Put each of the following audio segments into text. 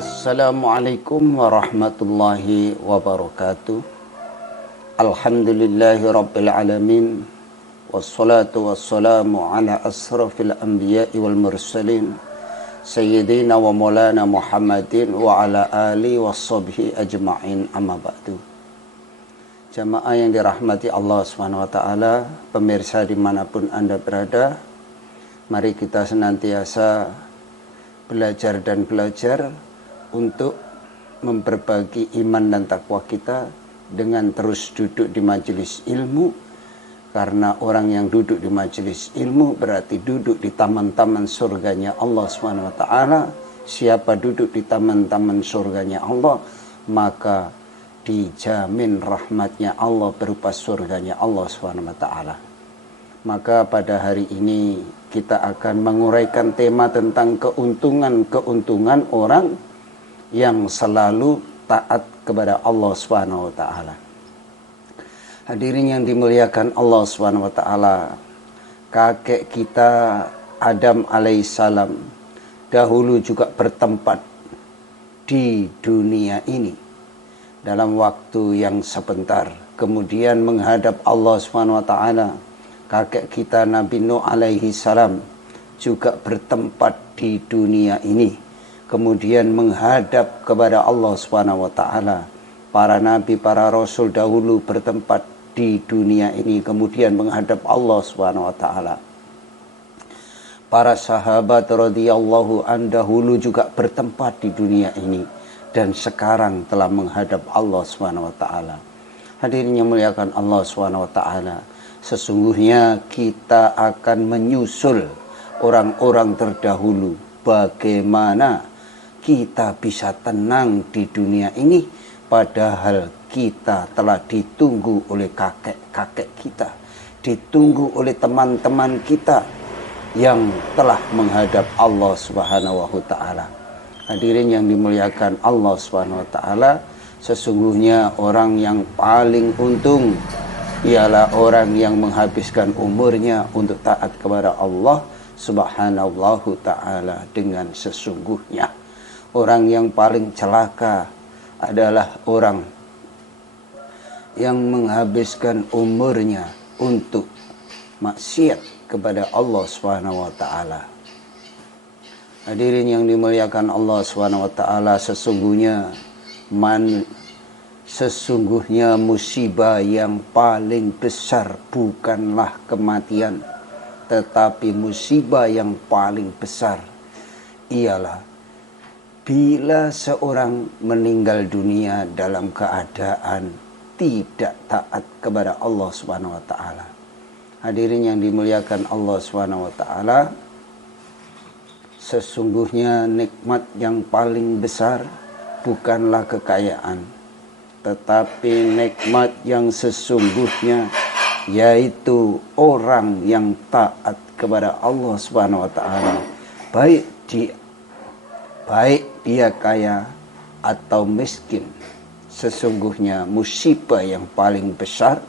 Assalamualaikum warahmatullahi wabarakatuh. Alhamdulillahi rabbil alamin. Wassalatu wassalamu ala asrafil anbiya'i wal mursalin Sayyidina wa maulana Muhammadin wa ala alihi washabbihi ajma'in, amma ba'du. Jamaah yang dirahmati Allah SWT, pemirsa dimanapun Anda berada, mari kita senantiasa belajar dan belajar untuk memperbagi iman dan takwa kita dengan terus duduk di majelis ilmu, karena orang yang duduk di majelis ilmu berarti duduk di taman-taman surganya Allah SWT. Siapa duduk di taman-taman surganya Allah, maka dijamin rahmatnya Allah berupa surganya Allah SWT. Maka pada hari ini kita akan menguraikan tema tentang keuntungan-keuntungan orang yang selalu taat kepada Allah SWT. Hadirin yang dimuliakan Allah SWT, kakek kita Adam alaihissalam dahulu juga bertempat di dunia ini dalam waktu yang sebentar, kemudian menghadap Allah SWT. Kakek kita Nabi Nuh alaihissalam juga bertempat di dunia ini, kemudian menghadap kepada Allah SWT. Para nabi, para rasul dahulu bertempat di dunia ini, kemudian menghadap Allah SWT. Para sahabat radhiyallahu anhum dahulu juga bertempat di dunia ini dan sekarang telah menghadap Allah SWT. Hadirin yang muliakan Allah SWT, sesungguhnya kita akan menyusul orang-orang terdahulu. Bagaimana kita bisa tenang di dunia ini, padahal kita telah ditunggu oleh kakek-kakek kita, ditunggu oleh teman-teman kita yang telah menghadap Allah Subhanahu wa Ta'ala. Hadirin yang dimuliakan Allah Subhanahu wa Ta'ala, sesungguhnya orang yang paling untung ialah orang yang menghabiskan umurnya untuk taat kepada Allah Subhanahu wa Ta'ala dengan sesungguhnya. Orang yang paling celaka adalah orang yang menghabiskan umurnya untuk maksiat kepada Allah Subhanahu wa Ta'ala. Hadirin yang dimuliakan Allah Subhanahu wa Ta'ala, sesungguhnya musibah yang paling besar bukanlah kematian, tetapi musibah yang paling besar ialah bila seorang meninggal dunia dalam keadaan tidak taat kepada Allah Subhanahu wa Ta'ala. Hadirin yang dimuliakan Allah Subhanahu wa Ta'ala, sesungguhnya nikmat yang paling besar bukanlah kekayaan, tetapi nikmat yang sesungguhnya yaitu orang yang taat kepada Allah Subhanahu wa Ta'ala, baik dia kaya atau miskin. Sesungguhnya musibah yang paling besar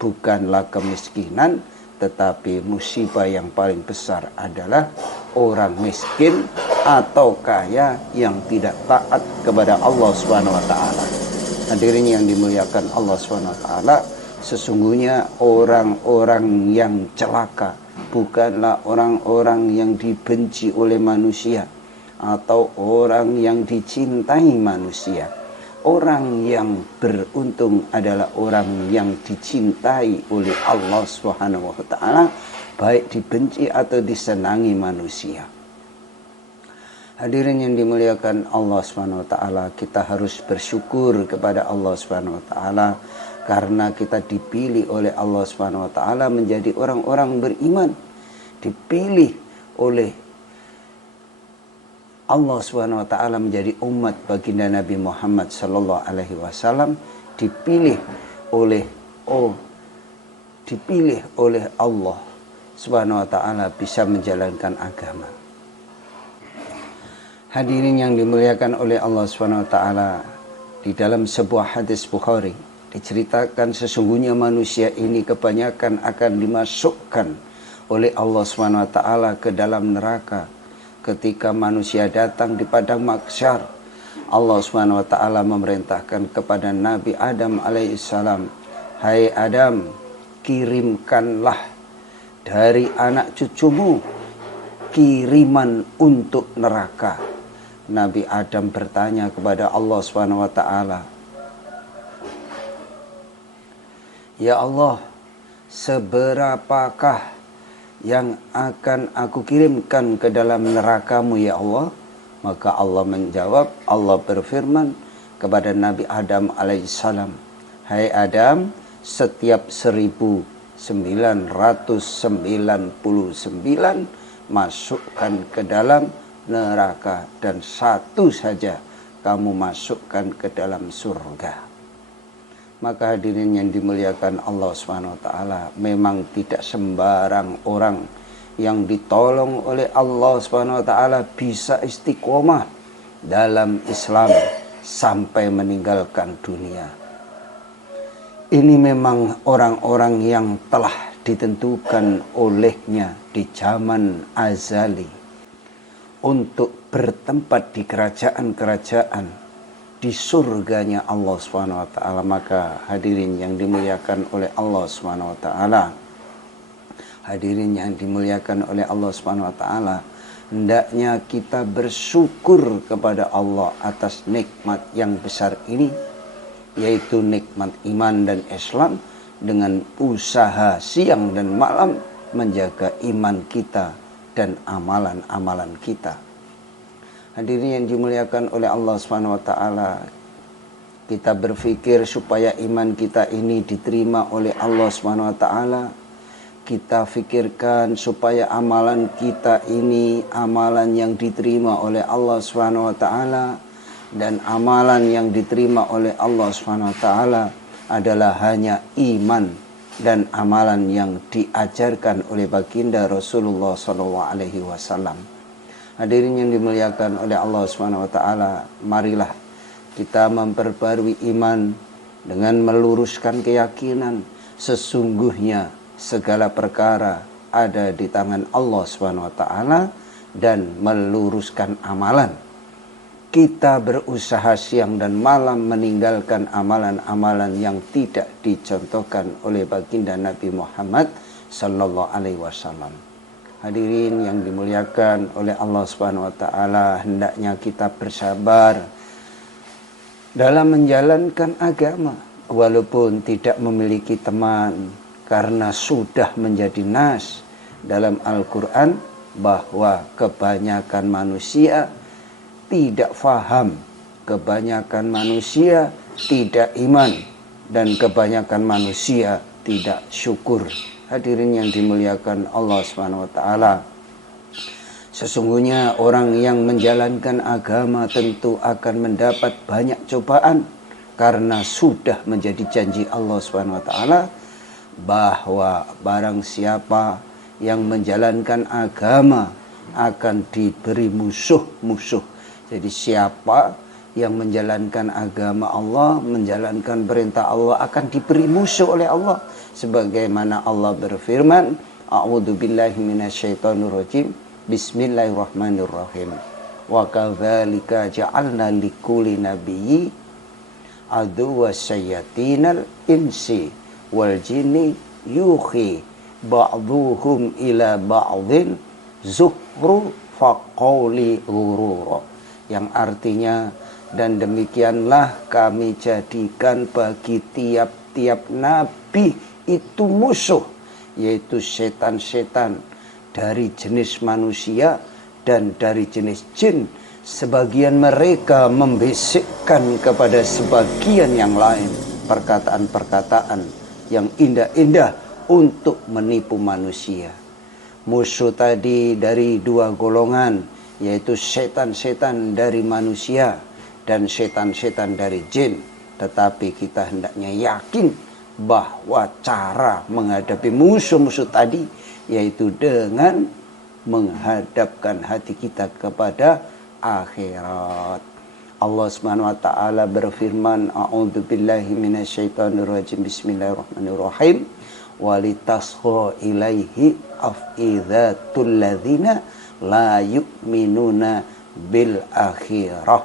bukanlah kemiskinan, tetapi musibah yang paling besar adalah orang miskin atau kaya yang tidak taat kepada Allah Subhanahu wa Ta'ala. Hadirin yang dimuliakan Allah Subhanahu wa Ta'ala, sesungguhnya orang-orang yang celaka bukanlah orang-orang yang dibenci oleh manusia atau orang yang dicintai manusia. Orang yang beruntung adalah orang yang dicintai oleh Allah Subhanahu wa Ta'ala, baik dibenci atau disenangi manusia. Hadirin yang dimuliakan Allah Subhanahu wa Ta'ala, kita harus bersyukur kepada Allah Subhanahu wa Ta'ala karena kita dipilih oleh Allah Subhanahu wa Ta'ala menjadi orang-orang beriman, dipilih oleh Allah Subhanahu wa Ta'ala menjadi umat baginda Nabi Muhammad sallallahu alaihi wasallam, dipilih oleh Allah Subhanahu wa Ta'ala bisa menjalankan agama. Hadirin yang dimuliakan oleh Allah Subhanahu wa Ta'ala, di dalam sebuah hadis Bukhari diceritakan sesungguhnya manusia ini kebanyakan akan dimasukkan oleh Allah Subhanahu wa Ta'ala ke dalam neraka ketika manusia datang di padang mahsyar. Allah Subhanahu wa taala memerintahkan kepada Nabi Adam alaihissalam, "Hai Adam, kirimkanlah dari anak cucumu kiriman untuk neraka." Nabi Adam bertanya kepada Allah Subhanahu wa taala, "Ya Allah, seberapakah yang akan aku kirimkan ke dalam neraka-Mu ya Allah?" Maka Allah menjawab, Allah berfirman kepada Nabi Adam alaihissalam, "Hai Adam, setiap 1999 masukkan ke dalam neraka dan satu saja kamu masukkan ke dalam surga." Maka hadirin yang dimuliakan Allah Subhanahu wa taala, memang tidak sembarang orang yang ditolong oleh Allah Subhanahu wa taala bisa istiqomah dalam Islam sampai meninggalkan dunia. Ini memang orang-orang yang telah ditentukan olehnya di zaman azali untuk bertempat di kerajaan-kerajaan di surganya Allah Subhanahu wa taala. Maka hadirin yang dimuliakan oleh Allah Subhanahu wa taala, hadirin yang dimuliakan oleh Allah Subhanahu wa taala, hendaknya kita bersyukur kepada Allah atas nikmat yang besar ini, yaitu nikmat iman dan Islam, dengan usaha siang dan malam menjaga iman kita dan amalan-amalan kita. Hadirin yang dimuliakan oleh Allah Subhanahu wa taala, kita berpikir supaya iman kita ini diterima oleh Allah Subhanahu wa taala, kita fikirkan supaya amalan kita ini amalan yang diterima oleh Allah Subhanahu wa taala, dan amalan yang diterima oleh Allah Subhanahu wa taala adalah hanya iman dan amalan yang diajarkan oleh baginda Rasulullah SAW. Hadirin yang dimuliakan oleh Allah Subhanahu wa taala, marilah kita memperbarui iman dengan meluruskan keyakinan sesungguhnya segala perkara ada di tangan Allah Subhanahu wa taala, dan meluruskan amalan. Kita berusaha siang dan malam meninggalkan amalan-amalan yang tidak dicontohkan oleh baginda Nabi Muhammad sallallahu alaihi wasallam. Hadirin yang dimuliakan oleh Allah Subhanahu wa taala, hendaknya kita bersabar dalam menjalankan agama walaupun tidak memiliki teman, karena sudah menjadi nas dalam Al-Quran bahwa kebanyakan manusia tidak faham, kebanyakan manusia tidak iman, dan kebanyakan manusia tidak syukur. Hadirin yang dimuliakan Allah Subhanahu wa taala, sesungguhnya orang yang menjalankan agama tentu akan mendapat banyak cobaan, karena sudah menjadi janji Allah Subhanahu wa taala bahwa barang siapa yang menjalankan agama akan diberi musuh-musuh. Jadi siapa yang menjalankan agama Allah, menjalankan perintah Allah, akan diberi musuh oleh Allah. Sebagaimana Allah berfirman, A'udzu billahi minasyaitonir rajim, Bismillahirrahmanirrahim. Wa kadzalika ja'alna likulli nabiyyi aduwwas syayatinal insi wal jinni yuhi ba'duhum ila ba'dhin zuhru faqawli ghurura, yang artinya, dan demikianlah kami jadikan bagi tiap-tiap nabi itu musuh, yaitu setan-setan dari jenis manusia dan dari jenis jin. Sebagian mereka membisikkan kepada sebagian yang lain perkataan-perkataan yang indah-indah untuk menipu manusia. Musuh tadi dari dua golongan, yaitu setan-setan dari manusia dan setan-setan dari jin. Tetapi kita hendaknya yakin bahwa cara menghadapi musuh-musuh tadi yaitu dengan menghadapkan hati kita kepada akhirat. Allah Subhanahu wa taala berfirman, A'udzu billahi minasyaitonir rajim, Bismillahirrahmanirrahim. Walitasgha ilaihi afidzatul ladzina la yu'minuna bil akhirah,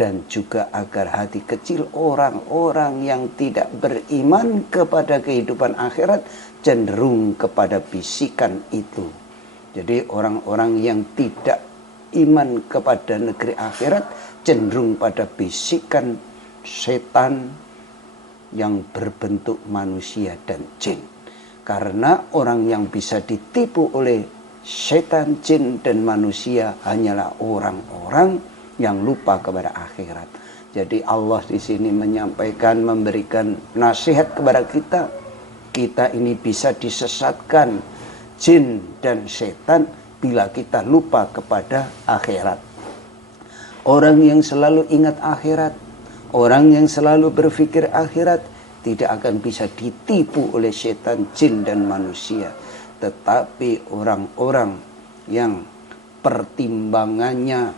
dan juga agar hati kecil orang-orang yang tidak beriman kepada kehidupan akhirat cenderung kepada bisikan itu. Jadi orang-orang yang tidak iman kepada negeri akhirat cenderung pada bisikan setan yang berbentuk manusia dan jin. Karena orang yang bisa ditipu oleh setan, jin, dan manusia hanyalah orang-orang yang lupa kepada akhirat. Jadi Allah di sini menyampaikan, memberikan nasihat kepada kita. Kita ini bisa disesatkan jin dan setan bila kita lupa kepada akhirat. Orang yang selalu ingat akhirat, orang yang selalu berpikir akhirat, tidak akan bisa ditipu oleh setan, jin, dan manusia. Tetapi orang-orang yang pertimbangannya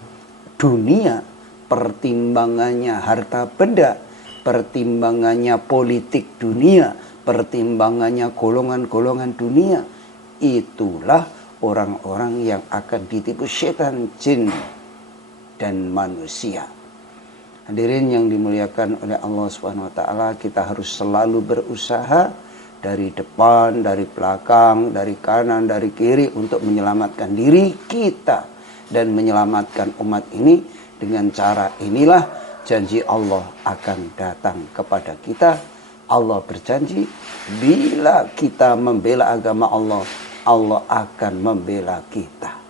dunia, pertimbangannya harta benda, pertimbangannya politik dunia, pertimbangannya golongan-golongan dunia, itulah orang-orang yang akan ditipu setan, jin, dan manusia. Hadirin yang dimuliakan oleh Allah SWT, kita harus selalu berusaha dari depan, dari belakang, dari kanan, dari kiri untuk menyelamatkan diri kita dan menyelamatkan umat ini. Dengan cara inilah janji Allah akan datang kepada kita. Allah berjanji bila kita membela agama Allah, Allah akan membela kita.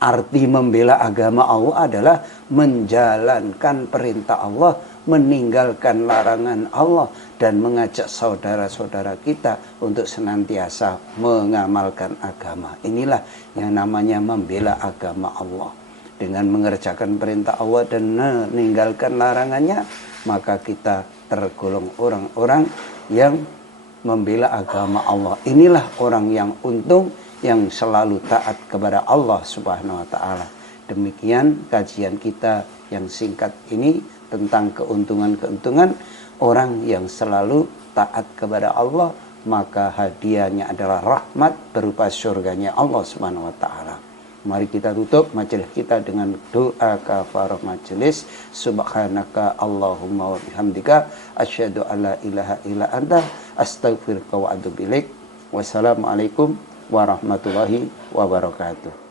Arti membela agama Allah adalah menjalankan perintah Allah, meninggalkan larangan Allah, dan mengajak saudara-saudara kita untuk senantiasa mengamalkan agama. Inilah yang namanya membela agama Allah. Dengan mengerjakan perintah Allah dan meninggalkan larangannya, maka kita tergolong orang-orang yang membela agama Allah. Inilah orang yang untung, yang selalu taat kepada Allah Subhanahu wa taala. Demikian kajian kita yang singkat ini tentang keuntungan-keuntungan orang yang selalu taat kepada Allah, maka hadiahnya adalah rahmat berupa surganya Allah Subhanahu wa taala. Mari kita tutup majelis kita dengan doa kafarah majelis. Subhanaka Allahumma wa bihamdika asyhadu an la ilaha illa anta astaghfiruka wa atubu ilaik. Wassalamualaikum warahmatullahi wabarakatuh.